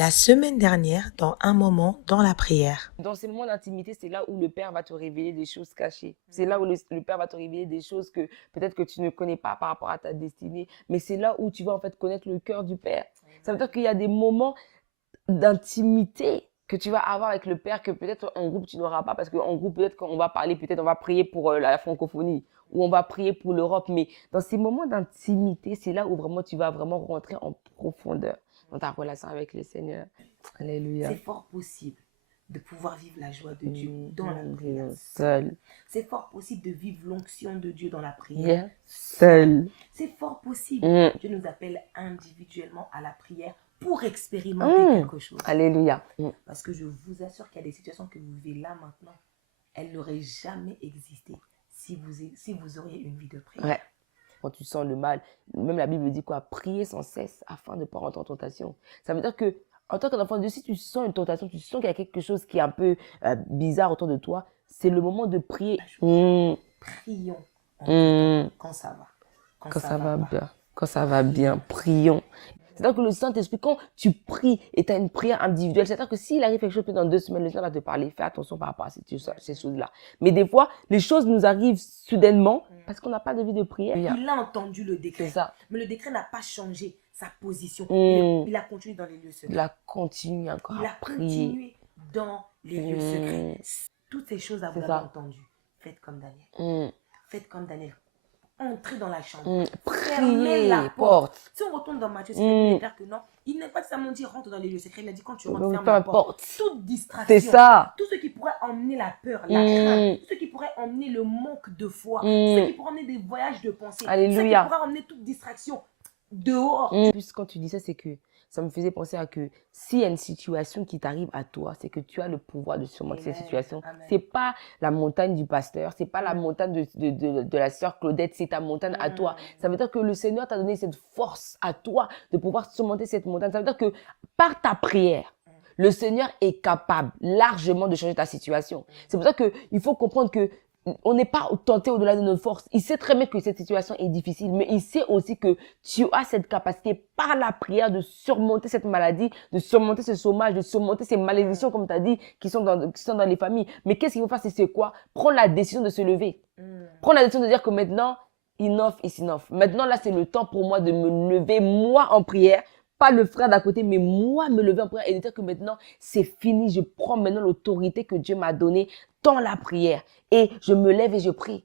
La semaine dernière, dans un moment, dans la prière. Dans ces moments d'intimité, c'est là où le Père va te révéler des choses cachées. C'est là où le Père va te révéler des choses que peut-être que tu ne connais pas par rapport à ta destinée. Mais c'est là où tu vas en fait connaître le cœur du Père. Ça veut dire qu'il y a des moments d'intimité que tu vas avoir avec le Père que peut-être en groupe tu n'auras pas, parce qu'en groupe peut-être qu'on va parler, peut-être on va prier pour la francophonie ou on va prier pour l'Europe, mais dans ces moments d'intimité, c'est là où vraiment tu vas vraiment rentrer en profondeur dans ta relation avec le Seigneur. Alléluia. C'est fort possible de pouvoir vivre la joie de Dieu dans la prière seul. C'est fort possible de vivre l'onction de Dieu dans la prière Yeah. Seul. C'est fort possible. Dieu nous appelle individuellement à la prière pour expérimenter quelque chose. Alléluia. Parce que je vous assure qu'il y a des situations que vous vivez là maintenant, elles n'auraient jamais existé si vous auriez une vie de prière. Ouais. Quand tu sens le mal, même la Bible dit quoi? Prier sans cesse afin de ne pas rentrer en tentation. Ça veut dire que en tant qu'enfant de Dieu, si tu sens une tentation, tu sens qu'il y a quelque chose qui est un peu bizarre autour de toi, c'est le moment de prier. Prions quand ça va. Quand ça va bien. Quand ça va bien, prions. C'est-à-dire que le Saint-Esprit, quand tu pries et tu as une prière individuelle, c'est-à-dire que s'il arrive quelque chose dans 2 semaines, le Seigneur va te parler. Fais attention par rapport à ces choses-là. Mais des fois, les choses nous arrivent soudainement parce qu'on n'a pas de vie de prière. Il a entendu le décret. C'est ça. Mais le décret n'a pas changé sa position. Il a continué dans les lieux secrets. Il a continué encore à prier. Il a continué dans les lieux secrets. Toutes ces choses à vous avoir entendues. Faites comme Daniel. Faites comme Daniel. Entrez dans la chambre. Fermez la porte. Si on retourne dans Matthieu, c'est clair que non. Il n'est pas seulement dit rentre dans les lieux secrets. Il a dit quand tu rentres, ferme la porte. Toute distraction. C'est ça. Tout ce qui pourrait emmener la peur, la crainte. Tout ce qui pourrait emmener le manque de foi. Tout ce qui pourrait emmener des voyages de pensée. Alléluia. Tout ce qui pourrait emmener toute distraction dehors. Plus quand tu dis ça, c'est que ça me faisait penser à que s'il y a une situation qui t'arrive à toi, c'est que tu as le pouvoir de surmonter cette situation. C'est pas la montagne du pasteur, c'est pas la montagne de la sœur Claudette, c'est ta montagne à toi. Ça veut dire que le Seigneur t'a donné cette force à toi de pouvoir surmonter cette montagne. Ça veut dire que par ta prière, le Seigneur est capable largement de changer ta situation. C'est pour ça qu'il faut comprendre que on n'est pas tenté au-delà de nos forces. Il sait très bien que cette situation est difficile, mais il sait aussi que tu as cette capacité par la prière de surmonter cette maladie, de surmonter ce chômage, de surmonter ces malédictions, comme tu as dit, qui sont dans les familles. Mais qu'est-ce qu'il faut faire, c'est quoi? Prendre la décision de se lever. Prendre la décision de dire que maintenant, enough is enough. Maintenant, là, c'est le temps pour moi de me lever, moi, en prière. Pas le frère d'à côté, mais moi, me lever en prière et de dire que maintenant, c'est fini. Je prends maintenant l'autorité que Dieu m'a donnée dans la prière. Et je me lève et je prie.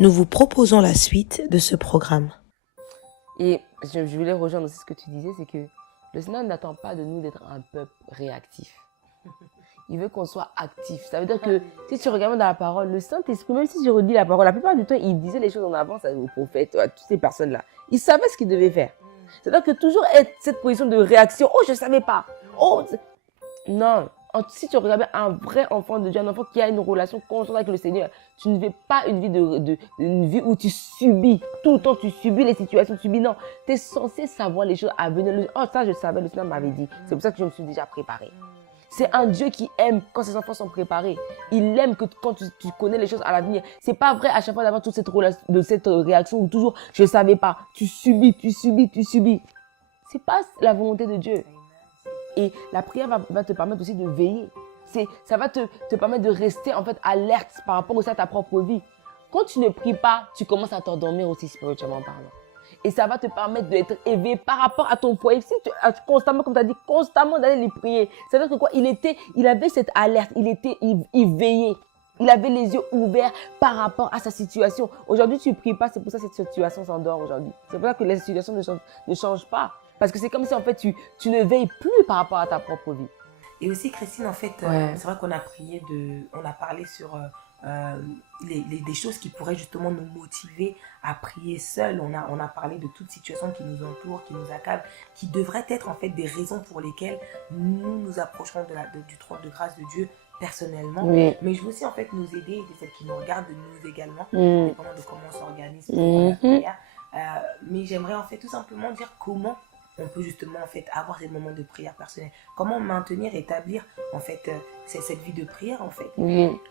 Nous vous proposons la suite de ce programme. Et je voulais rejoindre aussi ce que tu disais, c'est que le Seigneur n'attend pas de nous d'être un peuple réactif. Il veut qu'on soit actif. Ça veut dire que si tu regardes dans la parole, le Saint-Esprit, même si je redis la parole, la plupart du temps, il disait les choses en avance aux prophètes, à toutes ces personnes-là. Il savait ce qu'il devait faire. C'est-à-dire que toujours être cette position de réaction. Oh, je ne savais pas. Oh, non. Si tu regardes un vrai enfant de Dieu, un enfant qui a une relation constante avec le Seigneur, tu ne veux pas une vie, une vie où tu subis. Tout le temps, tu subis les situations, tu subis. Non, tu es censé savoir les choses à venir. Oh, ça, je savais, le Seigneur m'avait dit. C'est pour ça que je me suis déjà préparée. C'est un Dieu qui aime quand ses enfants sont préparés. Il aime que quand tu connais les choses à l'avenir. C'est pas vrai à chaque fois d'avoir toute cette réaction où toujours, je ne savais pas. Tu subis, tu subis, tu subis. C'est pas la volonté de Dieu. Et la prière va te permettre aussi de veiller. Ça va te permettre de rester en fait alerte par rapport aussi à ta propre vie. Quand tu ne pries pas, tu commences à t'endormir aussi spirituellement parlant. Et ça va te permettre d'être éveillé par rapport à ton foyer. Si tu constamment, comme tu as dit, constamment d'aller les prier. Ça veut dire que quoi? Il avait cette alerte, il veillait. Il avait les yeux ouverts par rapport à sa situation. Aujourd'hui, tu ne pries pas, c'est pour ça que cette situation s'endort aujourd'hui. C'est pour ça que les situations ne changent pas. Parce que c'est comme si en fait tu ne veilles plus par rapport à ta propre vie. Et aussi Christine, en fait, c'est vrai qu'on a on a parlé sur des choses qui pourraient justement nous motiver à prier seul. On a parlé de toute situation qui nous entoure, qui nous accable, qui devraient être en fait des raisons pour lesquelles nous nous approcherons du trône de grâce de Dieu personnellement. Oui. Mais je veux aussi en fait nous aider, et celles qui nous regardent, de nous également, dépendant de comment on s'organise pour la prière. Mais j'aimerais en fait tout simplement dire comment on peut justement en fait avoir des moments de prière personnelle. Comment maintenir, établir en fait cette vie de prière en fait.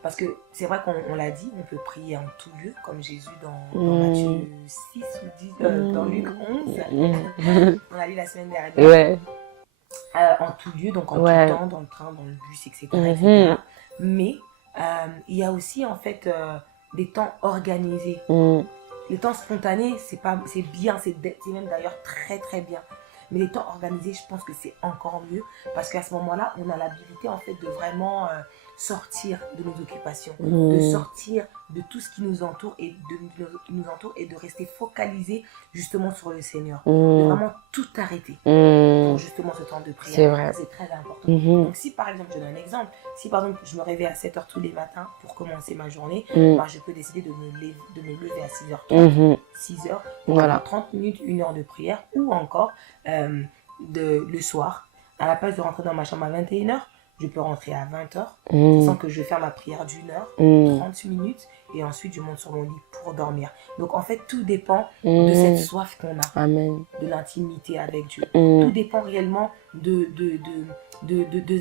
Parce que c'est vrai qu'on l'a dit, on peut prier en tout lieu, comme Jésus dans Matthieu 6 ou 10, dans Luc 11. On l'a lu la semaine dernière. en tout lieu, donc en tout temps, dans le train, dans le bus, etc. etc. Mais il y a aussi en fait des temps organisés. Les temps spontanés, c'est bien, c'est même d'ailleurs très très bien. Mais les temps organisés, je pense que c'est encore mieux parce qu'à ce moment-là, on a l'habilité en fait de vraiment sortir de nos occupations, de sortir de tout ce qui nous entoure et de rester focalisé justement sur le Seigneur, de vraiment tout arrêter pour justement ce temps de prière. C'est vrai. C'est très important. Donc si par exemple, je donne un exemple, si par exemple je me réveille à 7h tous les matins pour commencer ma journée, ben, je peux décider de me lever à 6h30, 6h pour avoir 30 minutes, 1 heure de prière, ou encore le soir, à la place de rentrer dans ma chambre à 21h, je peux rentrer à 20h, sans que je fasse ma prière d'1 heure, 30 minutes, et ensuite je monte sur mon lit pour dormir. Donc en fait, tout dépend de cette soif qu'on a, de l'intimité avec Dieu. Tout dépend réellement de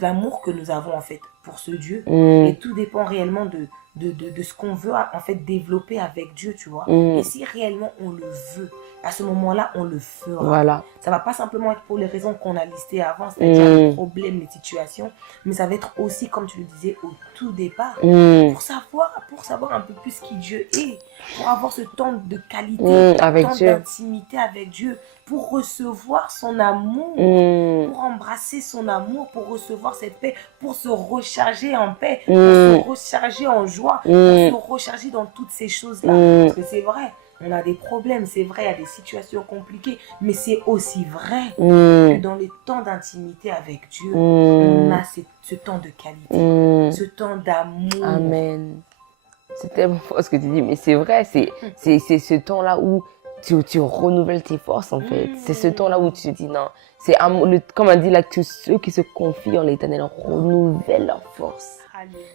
l'amour que nous avons en fait pour ce Dieu, et tout dépend réellement de ce qu'on veut en fait développer avec Dieu, tu vois. Et si réellement on le veut, à ce moment-là, on le fera. Voilà. Ça va pas simplement être pour les raisons qu'on a listées avant, c'est-à-dire les problèmes, les situations, mais ça va être aussi, comme tu le disais au tout départ, pour savoir un peu plus qui Dieu est, pour avoir ce temps de qualité, avec temps Dieu, d'intimité avec Dieu, pour recevoir son amour, pour embrasser son amour, pour recevoir cette paix, pour se recharger en paix, pour se recharger en joie, pour se recharger dans toutes ces choses-là. Parce que c'est vrai, on a des problèmes, c'est vrai, il y a des situations compliquées, mais c'est aussi vrai que dans les temps d'intimité avec Dieu, on a ce temps de qualité, ce temps d'amour. Amen. C'est tellement fort ce que tu dis, mais c'est vrai, c'est ce temps-là où tu renouvelles tes forces en fait. C'est ce temps-là où tu te dis non. Comme on dit là, que ceux qui se confient en l'Éternel renouvellent leurs forces.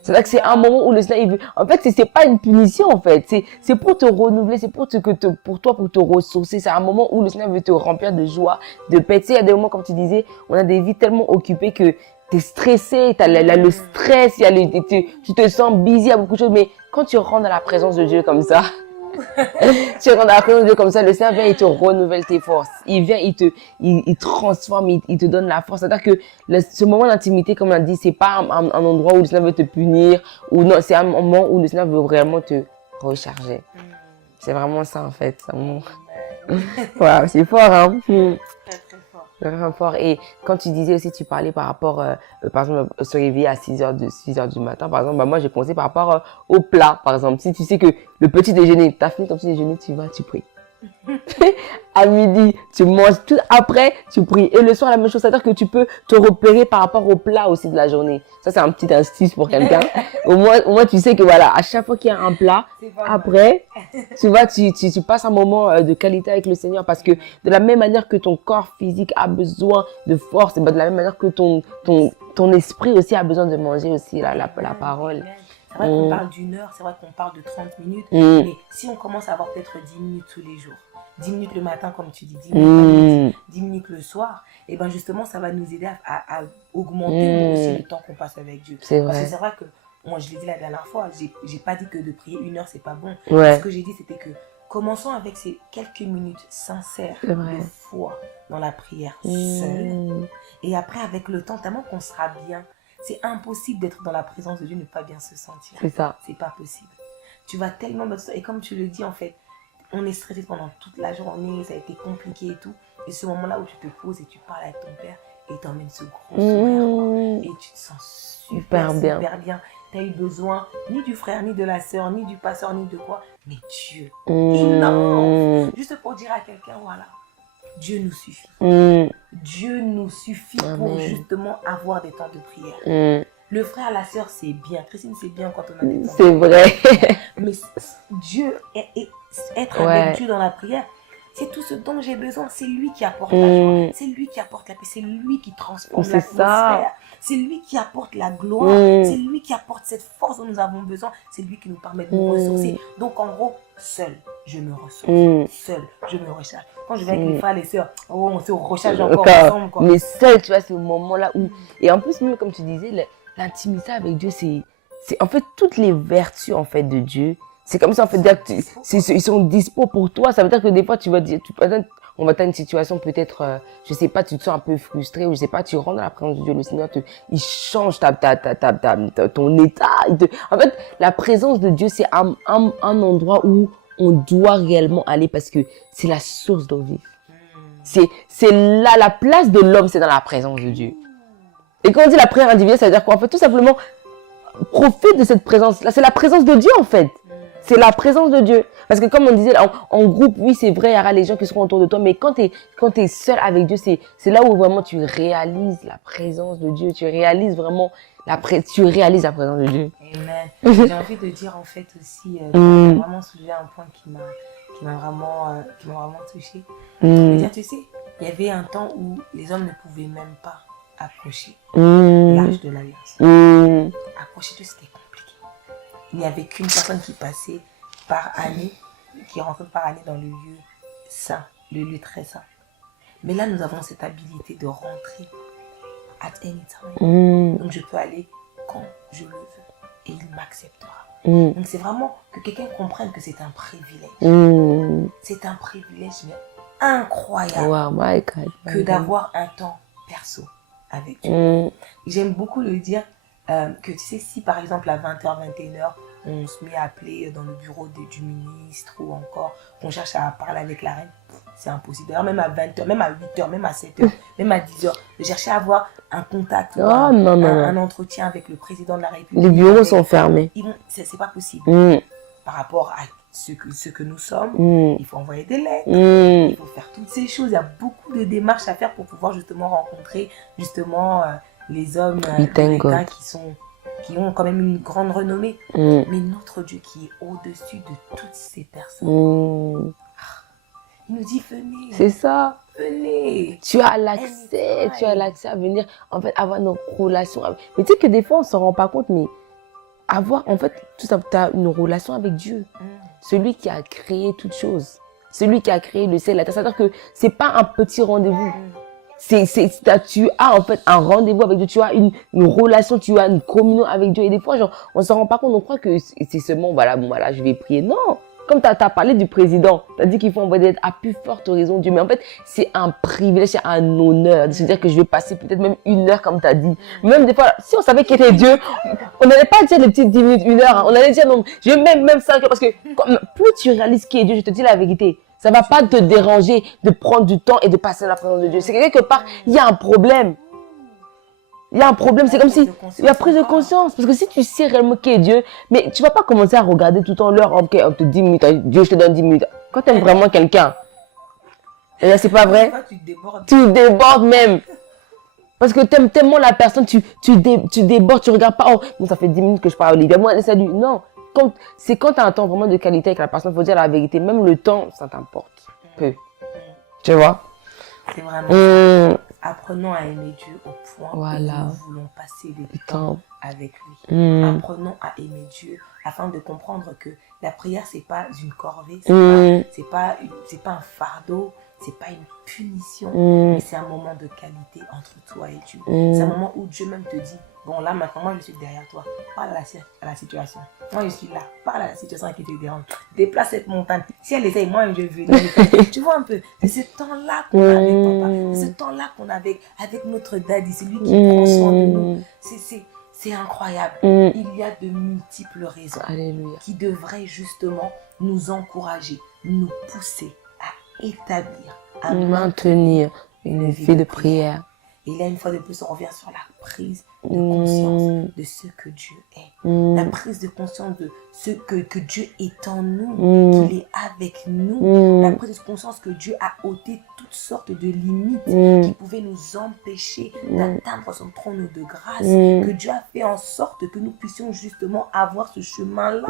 C'est-à-dire que c'est un moment où le Seigneur, il veut... En fait, c'est pas une punition, en fait. C'est pour te renouveler, c'est pour toi, pour te ressourcer. C'est un moment où le Seigneur veut te remplir de joie, de paix. Tu sais, il y a des moments, comme tu disais, on a des vies tellement occupées que t'es stressé, t'as le stress, tu te sens busy à beaucoup de choses. Mais quand tu rentres dans la présence de Dieu comme ça, tu rentres dans la présence de Dieu comme ça, le Seigneur vient, il te renouvelle tes forces. Il vient, il transforme, il te donne la force. C'est-à-dire que ce moment d'intimité, comme on a dit, c'est pas un endroit où le Seigneur veut te punir, ou non, c'est un moment où le Seigneur veut vraiment te recharger. C'est vraiment ça, en fait. Wow, c'est fort, hein. Très, très fort. Vraiment fort. Et quand tu disais aussi, tu parlais par rapport, par exemple, se réveiller à 6h du matin, par exemple, bah, moi, j'ai pensé par rapport au plat, par exemple. Si tu sais que le petit déjeuner, t'as fini ton petit déjeuner, tu vas, tu pries. À midi, tu manges tout, après, tu pries. Et le soir, la même chose. C'est-à-dire que tu peux te repérer par rapport au plat aussi de la journée. Ça, c'est un petit astuce pour quelqu'un. Au moins, tu sais que voilà, à chaque fois qu'il y a un plat, après, tu vois, tu passes un moment de qualité avec le Seigneur parce que de la même manière que ton corps physique a besoin de force, de la même manière que ton esprit aussi a besoin de manger aussi la parole. C'est vrai qu'on parle d'1 heure, c'est vrai qu'on parle de 30 minutes, mais si on commence à avoir peut-être 10 minutes tous les jours, 10 minutes le matin, comme tu dis, 10 minutes, 10 minutes le soir, et ben justement, ça va nous aider à augmenter aussi le temps qu'on passe avec Dieu. C'est Parce vrai. que c'est vrai que, moi, je l'ai dit la dernière fois, j'ai pas dit que de prier 1 heure, c'est pas bon. Ouais. Ce que j'ai dit, c'était que commençons avec ces quelques minutes sincères de foi dans la prière seule. Et après, avec le temps, tellement qu'on sera bien. C'est impossible d'être dans la présence de Dieu et ne pas bien se sentir. C'est ça. C'est pas possible. Tu vas tellement... Et comme tu le dis, en fait, on est stressé pendant toute la journée, ça a été compliqué et tout. Et ce moment-là où tu te poses et tu parles avec ton père et il t'emmène ce gros sourire. Et tu te sens super bien. Tu n'as eu besoin ni du frère, ni de la sœur, ni du pasteur, ni de quoi. Mais Dieu, énorme. Juste pour dire à quelqu'un, voilà, Dieu nous suffit. Dieu nous suffit pour justement avoir des temps de prière. Le frère, la sœur, c'est bien. Christine, c'est bien quand on a des temps. C'est vrai. Mais Dieu, être avec Dieu dans la prière, c'est tout ce dont j'ai besoin. C'est lui qui apporte la joie. C'est lui qui apporte la paix. C'est lui qui transforme l'atmosphère. C'est lui qui apporte la gloire. C'est lui qui apporte cette force dont nous avons besoin. C'est lui qui nous permet de nous ressourcer. Donc en gros, seul, je me ressource. Seul, je me recharge. Quand je vais avec les frères et les sœurs, on se recharge encore ensemble. Quoi. Mais seul, tu vois, c'est au moment-là où... Et en plus, même comme tu disais, l'intimité avec Dieu, c'est en fait toutes les vertus en fait de Dieu. C'est comme ça, en fait, ils sont dispo pour toi. Ça veut dire que des fois, tu vas dire, on va t'as une situation peut-être, je sais pas, tu te sens un peu frustré ou je sais pas, tu rentres dans la présence de Dieu, le Seigneur il change ton état. En fait, la présence de Dieu, c'est un endroit où on doit réellement aller parce que c'est la source d'eau vive. C'est là, la place de l'homme, c'est dans la présence de Dieu. Et quand on dit la prière individuelle, ça veut dire quoi? En fait, tout simplement, profite de cette présence-là. C'est la présence de Dieu, en fait. C'est la présence de Dieu. Parce que comme on disait, en groupe, oui, c'est vrai, il y aura les gens qui seront autour de toi, mais quand tu es seul avec Dieu, c'est là où vraiment tu réalises la présence de Dieu. Tu réalises vraiment la présence de Dieu. Amen. J'ai envie de dire, en fait, aussi, tu as vraiment soulevé un point qui m'a vraiment touchée. Tu sais, il y avait un temps où les hommes ne pouvaient même pas approcher l'âge de l'alliance. Approcher Dieu, c'était compliqué. Il n'y avait qu'une personne qui passait par année, qui rentrait par année dans le lieu saint, le lieu très saint. Mais là, nous avons cette habilité de rentrer at any time. Donc, je peux aller quand je le veux et il m'acceptera. Donc, c'est vraiment que quelqu'un comprenne que c'est un privilège. C'est un privilège, mais incroyable que d'avoir un temps perso avec Dieu. J'aime beaucoup le dire que tu sais, si par exemple à 20h, 21h, on se met à appeler dans le bureau du ministre ou encore qu'on cherche à parler avec la reine, c'est impossible. D'ailleurs, même à 20h, même à 8h, même à 7h, même à 10h, de chercher à avoir un contact, un entretien avec le président de la République. Les bureaux sont fermés. C'est pas possible. Par rapport à ce que nous sommes, il faut envoyer des lettres, il faut faire toutes ces choses. Il y a beaucoup de démarches à faire pour pouvoir justement rencontrer les hommes d'État qui ont quand même une grande renommée. Mais notre Dieu qui est au-dessus de toutes ces personnes, il nous dit venez. C'est ça. Venez. Tu as l'accès à venir, en fait, avoir nos relations. Mais tu sais que des fois, on ne s'en rend pas compte, mais avoir, en fait, tout ça, tu as une relation avec Dieu. Celui qui a créé toutes choses. Celui qui a créé le ciel et la terre. C'est-à-dire que c'est pas un petit rendez-vous. Tu as en fait un rendez-vous avec Dieu, tu as une relation, tu as une communion avec Dieu. Et des fois, genre, on ne s'en rend pas compte, on croit que c'est seulement, voilà, je vais prier. Non, comme tu as parlé du président, tu as dit qu'il faut envoyer des à plus forte horizon Dieu. Mais en fait, c'est un privilège, c'est un honneur de se dire que je vais passer peut-être même 1 heure, comme tu as dit. Même des fois, si on savait qu'il était Dieu, on n'allait pas dire les petites 10 minutes, 1 heure. Hein. On allait dire, non, je vais même 5 heures. Parce que plus tu réalises qui est Dieu, je te dis la vérité. Ça ne va pas te déranger de prendre du temps et de passer à la présence de Dieu. C'est que quelque part, il y a un problème. Il y a un problème. C'est comme si il y a prise de conscience. Parce que si tu sais réellement qui est Dieu, mais tu ne vas pas commencer à regarder tout le temps l'heure. Ok, on te dit 10 minutes. Dieu, je te donne 10 minutes. Quand tu aimes vraiment quelqu'un, et là, c'est pas vrai. Tu débordes même. Parce que tu aimes tellement la personne, tu débordes, tu ne regardes pas. Oh, bon, ça fait 10 minutes que je parle à Olivia. Moi, salut. Non. C'est quand tu as un temps vraiment de qualité avec la personne, il faut dire la vérité. Même le temps, ça t'importe peu. Tu vois? C'est vraiment apprenons à aimer Dieu au point où nous voulons passer du temps avec lui. Apprenons à aimer Dieu afin de comprendre que la prière, c'est pas une corvée, c'est pas un fardeau, c'est pas une punition, mais c'est un moment de qualité entre toi et Dieu. C'est un moment où Dieu même te dit, bon là maintenant, moi je suis derrière toi, parle à la situation. Moi je suis là, parle à la situation qui te dérange. Déplace cette montagne. Si elle essaye, moi je vais venir. Tu vois un peu, c'est ce temps-là qu'on a avec papa, c'est ce temps-là qu'on a avec notre daddy, c'est lui qui prend soin de nous. C'est incroyable. Il y a de multiples raisons qui devraient justement nous encourager, nous pousser à établir, à maintenir une vie de prière. Et là, une fois de plus, on revient sur la prise de conscience de ce que Dieu est. La prise de conscience de ce que Dieu est en nous, qu'il est avec nous. La prise de conscience que Dieu a ôté toutes sortes de limites qui pouvaient nous empêcher d'atteindre son trône de grâce. Que Dieu a fait en sorte que nous puissions justement avoir ce chemin-là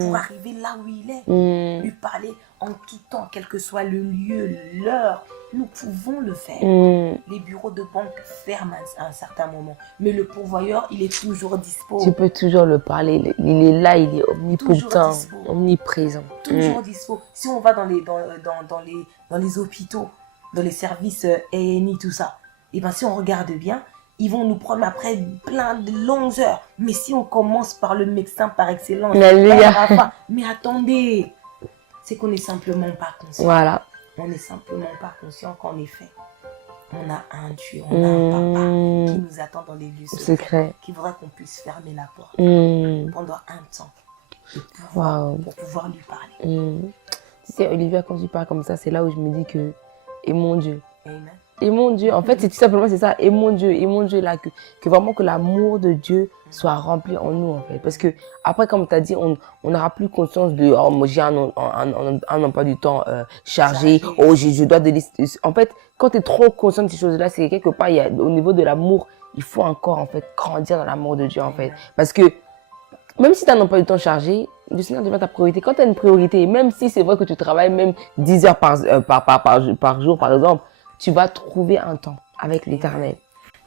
pour arriver là où il est. Lui parler en tout temps, quel que soit le lieu, l'heure. Nous pouvons le faire. Les bureaux de banque ferment à un certain moment. Mais le pourvoyeur, il est toujours dispo. Tu peux toujours le parler. Il est là, il est omnipotent, omniprésent. Toujours dispo. Si on va dans les hôpitaux, dans les services A&E, tout ça, et ben si on regarde bien, ils vont nous prendre après plein de longues heures. Mais si on commence par le médecin par excellence, mais attendez, c'est qu'on n'est simplement pas conscient. Voilà. on n'est simplement pas conscient qu'en effet, on a un Dieu, on a un papa qui nous attend dans les lieux secrets, qui voudrait qu'on puisse fermer la porte pendant un temps pour pouvoir lui parler. Tu sais, Olivia, quand tu parles comme ça, c'est là où je me dis que, et mon Dieu. Amen. Et mon Dieu, en fait, c'est tout simplement c'est ça. Et mon Dieu là, que vraiment que l'amour de Dieu soit rempli en nous, en fait. Parce que après, comme tu as dit, on n'aura plus conscience de, oh, moi j'ai un emploi du temps chargé, oh, je dois donner. En fait, quand tu es trop conscient de ces choses-là, c'est quelque part, au niveau de l'amour, il faut encore, en fait, grandir dans l'amour de Dieu, en fait. Parce que, même si tu as un emploi du temps chargé, le Seigneur devient ta priorité. Quand tu as une priorité, même si c'est vrai que tu travailles même 10 heures par jour, par exemple, tu vas trouver un temps avec l'Éternel.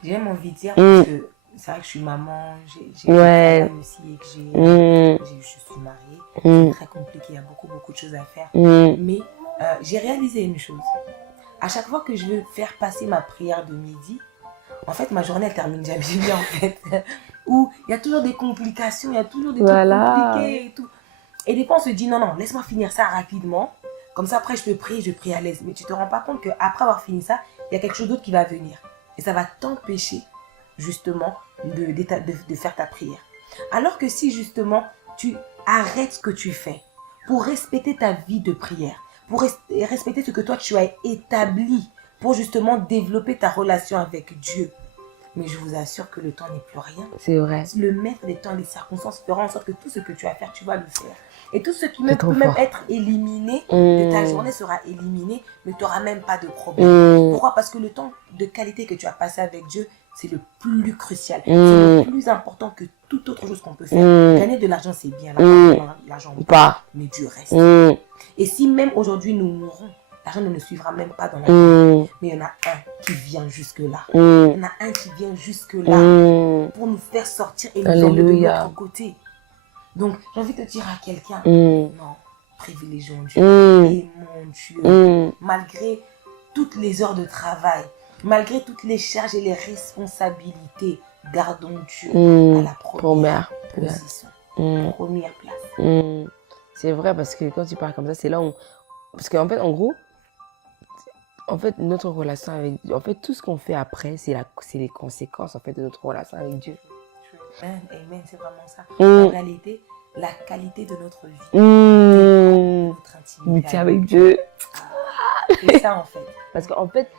J'ai même envie de dire, parce que c'est vrai que je suis maman, j'ai une femme aussi et que je suis mariée. C'est très compliqué, il y a beaucoup de choses à faire. Mais j'ai réalisé une chose. À chaque fois que je veux faire passer ma prière de midi, en fait, ma journée, elle termine jamais bien, en fait. Où il y a toujours des complications, il y a toujours des trucs compliqués et tout. Et des fois, on se dit, non, laisse-moi finir ça rapidement. Comme ça, après, je peux prier à l'aise. Mais tu te rends pas compte qu'après avoir fini ça, il y a quelque chose d'autre qui va venir. Et ça va t'empêcher, justement, de faire ta prière. Alors que si, justement, tu arrêtes ce que tu fais pour respecter ta vie de prière, pour respecter ce que toi, tu as établi, pour justement développer ta relation avec Dieu. Mais je vous assure que le temps n'est plus rien. C'est vrai. Le maître des temps, les circonstances fera en sorte que tout ce que tu as à faire, tu vas le faire. Et tout ce qui peut même être éliminé de ta journée sera éliminé, mais tu n'auras même pas de problème. Pourquoi? Parce que le temps de qualité que tu as passé avec Dieu, c'est le plus crucial. C'est le plus important que toute autre chose qu'on peut faire. Gagner de l'argent, c'est bien. L'argent, pas. Mais Dieu reste. Et si même aujourd'hui nous mourons, l'argent ne nous suivra même pas dans la vie. Mais il y en a un qui vient jusque-là. Il y en a un qui vient jusque-là pour nous faire sortir et nous emmener de l'autre côté. Donc, j'ai envie de dire à quelqu'un, non, privilégions Dieu, aimons Dieu, malgré toutes les heures de travail, malgré toutes les charges et les responsabilités, gardons Dieu à la première position, première place. C'est vrai, parce que quand tu parles comme ça, c'est là où... Parce qu'en fait, en gros, notre relation avec Dieu, en fait, tout ce qu'on fait après, c'est les conséquences, en fait, de notre relation avec Dieu. Amen, c'est vraiment ça. En réalité, la qualité de notre vie, de notre intimité avec Dieu. C'est ça, en fait. Parce qu'en fait,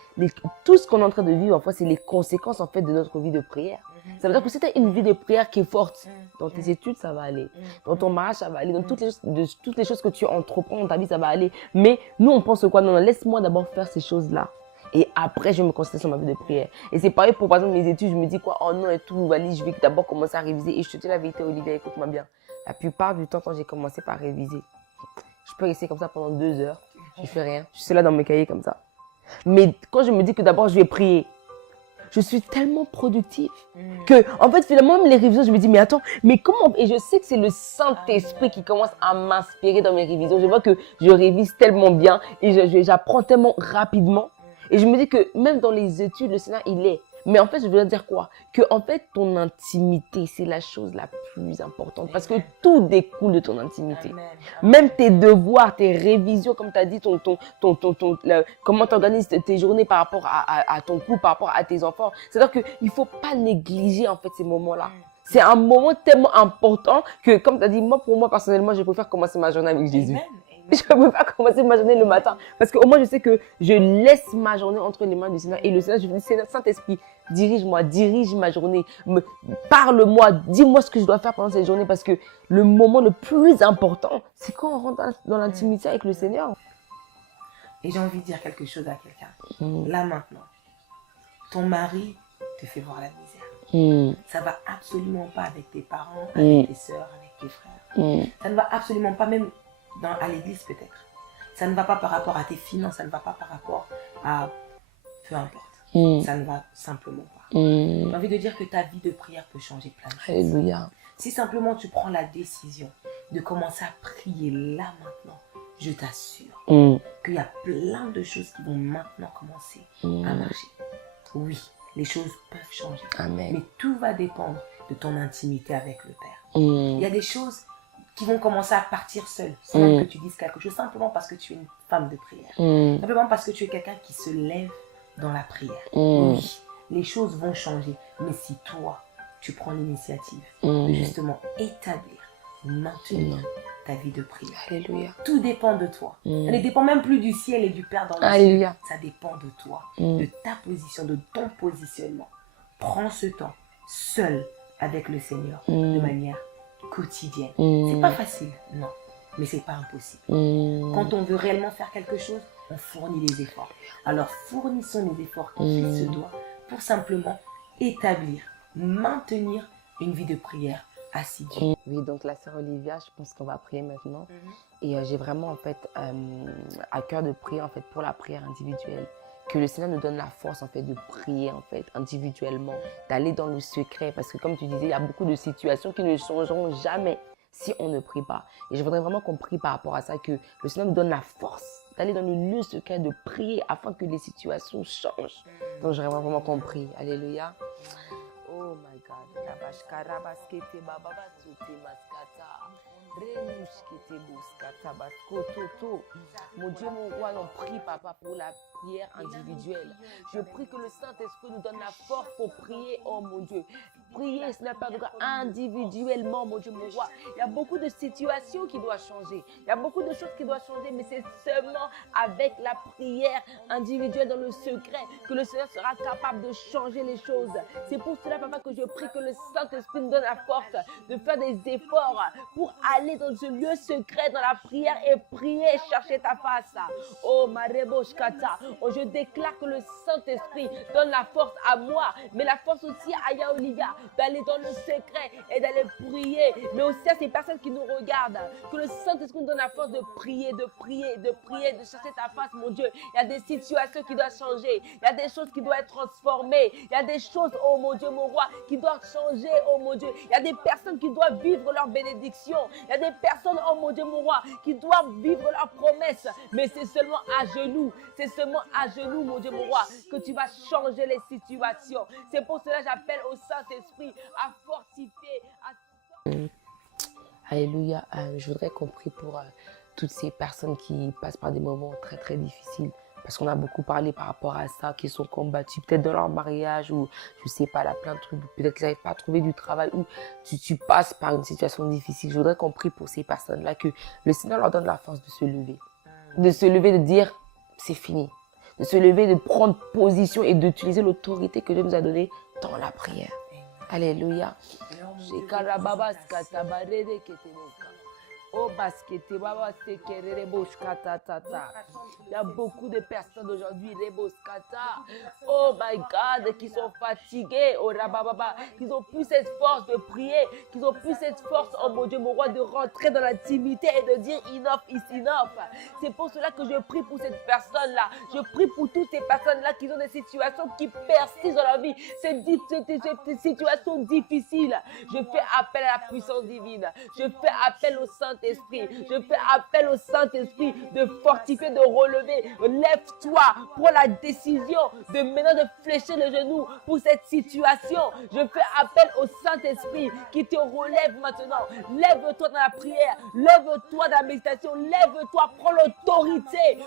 tout ce qu'on est en train de vivre, en fait, c'est les conséquences, en fait, de notre vie de prière. Ça veut dire que si tu as une vie de prière qui est forte, dans tes études, ça va aller. Dans ton mariage, ça va aller. Dans toutes les choses que tu entreprends dans ta vie, ça va aller. Mais nous, on pense quoi? Non, laisse-moi d'abord faire ces choses-là. Et après, je vais me concentrer sur ma vie de prière. Et c'est pareil pour, par exemple, mes études. Je me dis quoi? Oh non, et tout, je vais d'abord commencer à réviser. Et je te dis la vérité, Olivier, écoute-moi bien. La plupart du temps, quand j'ai commencé par réviser, je peux rester comme ça pendant 2 heures. Je ne fais rien. Je suis là dans mes cahiers comme ça. Mais quand je me dis que d'abord, je vais prier, je suis tellement productive que, en fait, finalement, même les révisions, je me dis, mais attends, mais comment? Et je sais que c'est le Saint-Esprit qui commence à m'inspirer dans mes révisions. Je vois que je révise tellement bien et j'apprends tellement rapidement. Et je me dis que même dans les études, le Seigneur, il est. Mais en fait, je veux dire quoi? Que en fait, ton intimité, c'est la chose la plus importante. Parce que tout découle de ton intimité. Même tes devoirs, tes révisions, comme tu as dit, comment tu organises tes journées par rapport à ton couple, par rapport à tes enfants. C'est-à-dire qu'il ne faut pas négliger en fait ces moments-là. C'est un moment tellement important que, comme tu as dit, pour moi, personnellement, je préfère commencer ma journée avec Jésus. Je ne peux pas commencer ma journée le matin. Parce qu'au moins, je sais que je laisse ma journée entre les mains du Seigneur. Et le Seigneur, je lui dis, Saint-Esprit, dirige-moi, dirige ma journée. Parle-moi, dis-moi ce que je dois faire pendant cette journée. Parce que le moment le plus important, c'est quand on rentre dans l'intimité avec le Seigneur. Et j'ai envie de dire quelque chose à quelqu'un. Là, maintenant, ton mari te fait voir la misère. Ça ne va absolument pas avec tes parents, avec tes soeurs, avec tes frères. Ça ne va absolument pas même... à l'église peut-être. Ça ne va pas par rapport à tes finances, ça ne va pas par rapport à... Peu importe. Ça ne va simplement pas. J'ai envie de dire que ta vie de prière peut changer plein de choses. Alléluia. Si simplement tu prends la décision de commencer à prier là maintenant, je t'assure qu'il y a plein de choses qui vont maintenant commencer à marcher. Oui, les choses peuvent changer. Amen. Mais tout va dépendre de ton intimité avec le Père. Il y a des choses qui vont commencer à partir seules, sans même que tu dises quelque chose, simplement parce que tu es une femme de prière. Simplement parce que tu es quelqu'un qui se lève dans la prière. Oui, les choses vont changer. Mais si toi, tu prends l'initiative de justement établir, maintenir ta vie de prière. Alléluia. Tout dépend de toi. Ça ne dépend même plus du ciel et du Père dans le Alléluia. ciel. Ça dépend de toi, de ta position, de ton positionnement. Prends ce temps seul avec le Seigneur de manière quotidienne. C'est pas facile, non, mais c'est pas impossible. Quand on veut réellement faire quelque chose, on fournit les efforts. Alors fournissons les efforts qu'il se doit pour simplement établir, maintenir une vie de prière assidue. Oui, donc la sœur Olivia, je pense qu'on va prier maintenant. Et j'ai vraiment en fait à cœur de prier en fait pour la prière individuelle. Que le Seigneur nous donne la force en fait de prier en fait individuellement, d'aller dans le secret. Parce que comme tu disais, il y a beaucoup de situations qui ne changeront jamais si on ne prie pas. Et je voudrais vraiment qu'on prie par rapport à ça, que le Seigneur nous donne la force d'aller dans le lieu secret, de prier afin que les situations changent. Donc j'aimerais vraiment qu'on prie. Alléluia. Oh my God. Mon Dieu, mon roi, on prie, papa, pour la prière individuelle. Je prie que le Saint-Esprit nous donne la force pour prier, oh mon Dieu. Prier, ce n'est pas individuellement, mon Dieu, mon roi. Il y a beaucoup de situations qui doivent changer. Il y a beaucoup de choses qui doivent changer, mais c'est seulement avec la prière individuelle dans le secret que le Seigneur sera capable de changer les choses. C'est pour cela, papa, que je prie que le Saint-Esprit nous donne la force de faire des efforts pour aller dans ce lieu secret, dans la prière et prier, chercher ta face. Oh, Mareboshkata. Oh, je déclare que le Saint-Esprit donne la force à moi, mais la force aussi à Aya Olivia d'aller dans le secret et d'aller prier, mais aussi à ces personnes qui nous regardent. Que le Saint-Esprit nous donne la force de prier, de prier, de prier, de chercher ta face, mon Dieu. Il y a des situations qui doivent changer. Il y a des choses qui doivent être transformées. Il y a des choses, oh mon Dieu, mon roi, qui doivent changer, oh mon Dieu. Il y a des personnes qui doivent vivre leur bénédiction. Il y a des personnes, oh mon Dieu, mon roi, qui doivent vivre leurs promesses. Mais c'est seulement à genoux, c'est seulement à genoux, mon Dieu, mon roi, que tu vas changer les situations. C'est pour cela que j'appelle au Saint-Esprit à fortifier, Alléluia. Je voudrais qu'on prie pour toutes ces personnes qui passent par des moments très très difficiles. Parce qu'on a beaucoup parlé par rapport à ça, qui sont combattus, peut-être dans leur mariage, ou je sais pas, là, plein de trucs, peut-être qu'ils n'arrivent pas à trouver du travail, ou tu passes par une situation difficile. Je voudrais qu'on prie pour ces personnes-là, que le Seigneur leur donne la force de se lever. De se lever, de dire, c'est fini. De se lever, de prendre position et d'utiliser l'autorité que Dieu nous a donnée dans la prière. Alléluia. Oh, baskete, baba, sekerere, boshkata, tata. Il y a beaucoup de personnes aujourd'hui, les boskata. Oh my God, qui sont fatiguées, oh rabababa, qui n'ont plus cette force de prier, qui n'ont plus cette force, oh mon Dieu, mon roi, de rentrer dans l'intimité et de dire enough is enough. C'est pour cela que je prie pour cette personne-là. Je prie pour toutes ces personnes-là qui ont des situations qui persistent dans la vie, ces situations difficiles. Je fais appel à la puissance divine. Je fais appel au Saint-Esprit. Je fais appel au Saint-Esprit de fortifier, de relever. Lève-toi, prends la décision de maintenant de fléchir le genou pour cette situation. Je fais appel au Saint-Esprit qui te relève maintenant. Lève-toi dans la prière, lève-toi dans la méditation, lève-toi, prends l'autorité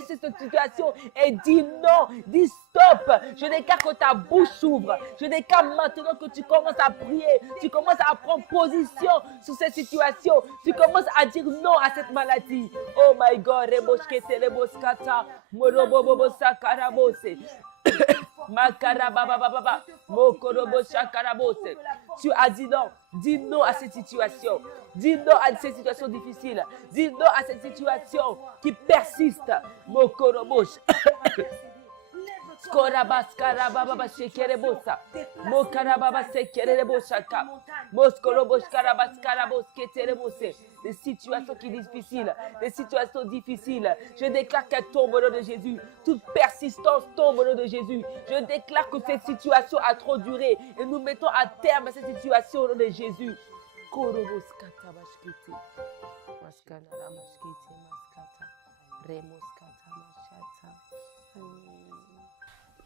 sur cette situation et dis non, dis stop. Je déclare que ta bouche s'ouvre. Je déclare maintenant que tu commences à prier, tu commences à prendre position sur cette situation. Tu commences à dire non à cette maladie. Oh my God, reboshkete reboskata, morobobobo sakarabose. Makarabababa, mokorobo sakarabose. Tu as dit non. Dis non à cette situation. Dis non à cette situation difficile. Dis non à cette situation qui persiste. Mokorobosh. Skorabaskarababa shekerebosa. Mokarababa sekereboshaka. Moskoroboshkarabaskarabosketerebose. Des situations qui sont difficiles, des situations difficiles. Je déclare qu'elle tombe au nom de Jésus. Toute persistance tombe au nom de Jésus. Je déclare que cette situation a trop duré et nous mettons à terme à cette situation au nom de Jésus. Koroboskata bashkete. Maskanara mashkete maskata. Remoskata mashata.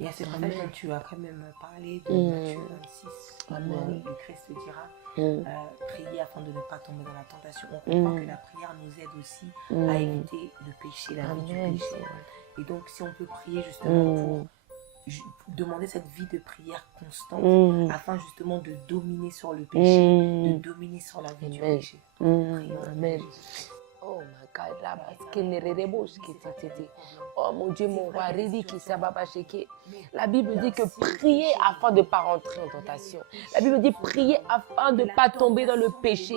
Et à ce Amen. passage, tu as quand même parlé de Matthieu 26, où Amen. le Christ dira prier afin de ne pas tomber dans la tentation. On comprend que la prière nous aide aussi à éviter le péché, la vie du Amen. péché. Et donc, si on peut prier justement pour demander cette vie de prière constante afin justement de dominer sur le péché, de dominer sur la vie du péché. Prions. Amen. Oh my God, là, parce que les rébos qui étaient. Oh mon Dieu, mon roi, Rédi qui s'ababa chéké. La Bible dit que priez afin de ne pas rentrer en tentation. La Bible dit priez afin de ne pas tomber dans le péché.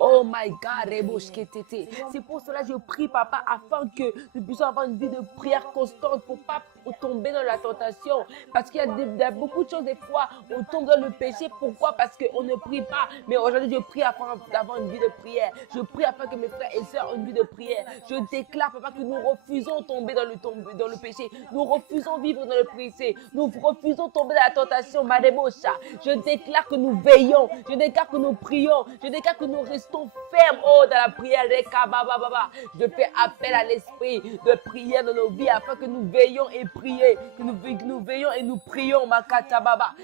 Oh my God, rébos qui étaient. C'est pour cela que je prie, papa, afin que nous puissions avoir une vie de prière constante pour ne pas tomber dans la tentation. Parce qu'il y a beaucoup de choses, des fois, on tombe dans le péché. Pourquoi? Parce qu'on ne prie pas. Mais aujourd'hui, je prie afin d'avoir une vie de prière. Je prie afin que mes frères et sœurs aient une vie de prière. Je déclare, papa, que nous refusons tomber dans le péché. Nous refusons vivre dans le péché. Nous refusons tomber dans la tentation. Madébosha. Je déclare que nous veillons. Je déclare que nous prions. Je déclare que nous restons fermes. Oh, dans la prière. Je fais appel à l'esprit de prière dans nos vies afin que nous veillons et prier. Que nous veillons et nous prions. Makatababa.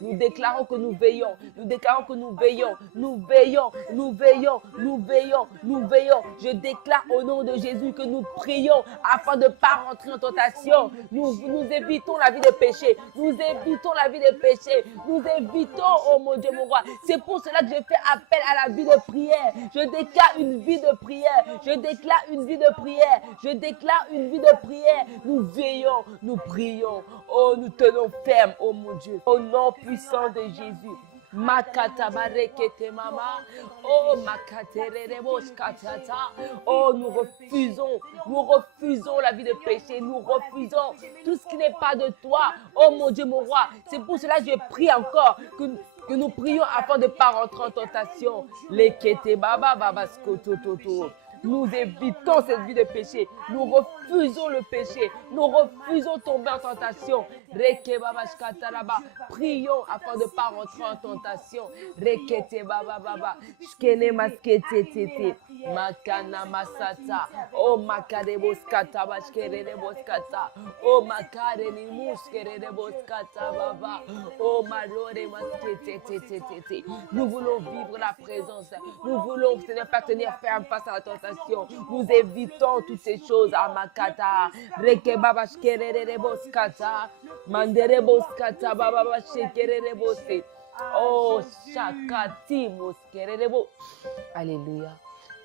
Nous déclarons que nous veillons. Nous déclarons que nous veillons. Nous veillons, nous veillons, nous veillons, nous veillons. Je déclare au nom de Jésus que nous prions afin de ne pas rentrer en tentation. Nous évitons la vie de péché. Nous évitons la vie de péché. Nous évitons, oh mon Dieu, mon roi. C'est pour cela que je fais appel à la vie de prière. Je déclare une vie de prière. Je déclare une vie de prière. Je déclare une vie de prière. Nous veillons, nous prions. Oh, nous tenons ferme, oh mon Dieu. Au nom puissant de Jésus. Makatabarekete mama. Oh, makaterereboskatata. Oh, nous refusons la vie de péché. Nous refusons tout ce qui n'est pas de toi. Oh mon Dieu, mon roi. C'est pour cela que je prie encore que nous prions afin de ne pas rentrer en tentation. Lekete baba babaskotototo. Nous évitons cette vie de péché. Nous refusons le péché. Nous refusons tomber en tentation. Prions afin de ne pas rentrer en tentation. Makana masata. Oh makareboskata bashkereboskata. Oh makarenimushkereboskata baba. Oh malore maskete. Nous voulons vivre la présence. Nous voulons, Seigneur, pas tenir ferme face à la tentation. Nous évitons toutes ces choses. Amakata. Rekebabashkereboskata. Mandereboskata baba shekereboste. Oh shakati moskerebo. Alléluia.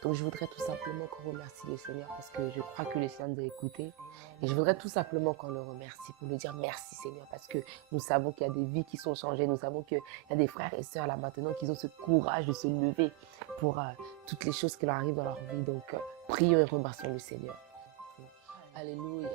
Donc, je voudrais tout simplement qu'on remercie le Seigneur parce que je crois que le Seigneur nous a écoutés. Et je voudrais tout simplement qu'on le remercie pour lui dire merci Seigneur parce que nous savons qu'il y a des vies qui sont changées. Nous savons qu'il y a des frères et sœurs là maintenant qui ont ce courage de se lever pour toutes les choses qui leur arrivent dans leur vie. Donc, prions et remercions le Seigneur. Alléluia.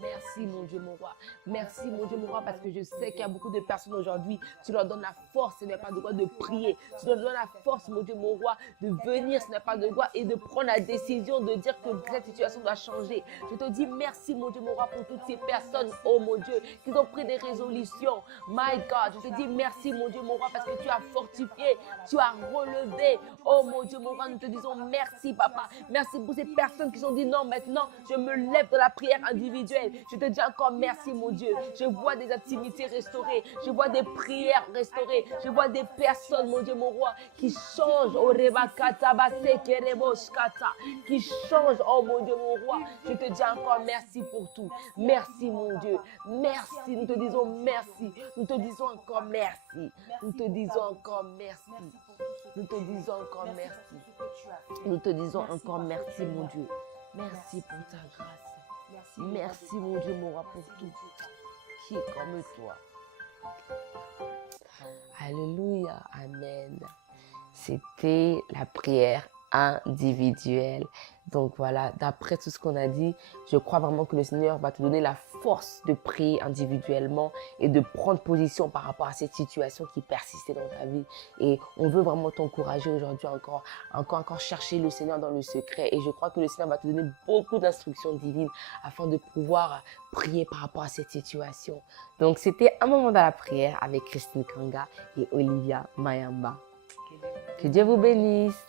Merci mon Dieu mon roi. Merci mon Dieu mon roi parce que je sais qu'il y a beaucoup de personnes aujourd'hui. Tu leur donnes la force, ce n'est pas de quoi, de prier. Tu leur donnes la force mon Dieu mon roi de venir, ce n'est pas de quoi, et de prendre la décision de dire que cette situation doit changer. Je te dis merci mon Dieu mon roi pour toutes ces personnes, oh mon Dieu, qui ont pris des résolutions. My God, je te dis merci mon Dieu mon roi parce que tu as fortifié, tu as relevé. Oh mon Dieu mon roi, nous te disons merci papa. Merci pour ces personnes qui se sont dit non, maintenant je me lève dans la prière individuelle. Je te dis encore merci mon Dieu. Je vois des activités restaurées, je vois des prières restaurées, je vois des personnes mon Dieu mon roi qui changent au qui changent, oh mon Dieu mon roi. Je te dis encore merci pour tout. Merci mon Dieu. Merci, nous te disons merci. Nous te disons encore merci. Nous te disons encore merci. Nous te disons encore merci. Nous te disons encore merci mon Dieu. Merci pour ta grâce. Merci mon Dieu mon roi pour tout. Qui est comme toi? Alléluia. Amen. C'était la prière individuelle. Donc voilà, d'après tout ce qu'on a dit, je crois vraiment que le Seigneur va te donner la force de prier individuellement et de prendre position par rapport à cette situation qui persistait dans ta vie. Et on veut vraiment t'encourager aujourd'hui encore chercher le Seigneur dans le secret. Et je crois que le Seigneur va te donner beaucoup d'instructions divines afin de pouvoir prier par rapport à cette situation. Donc c'était un moment dans la prière avec Christine Kanga et Olivia Mayamba. Que Dieu vous bénisse.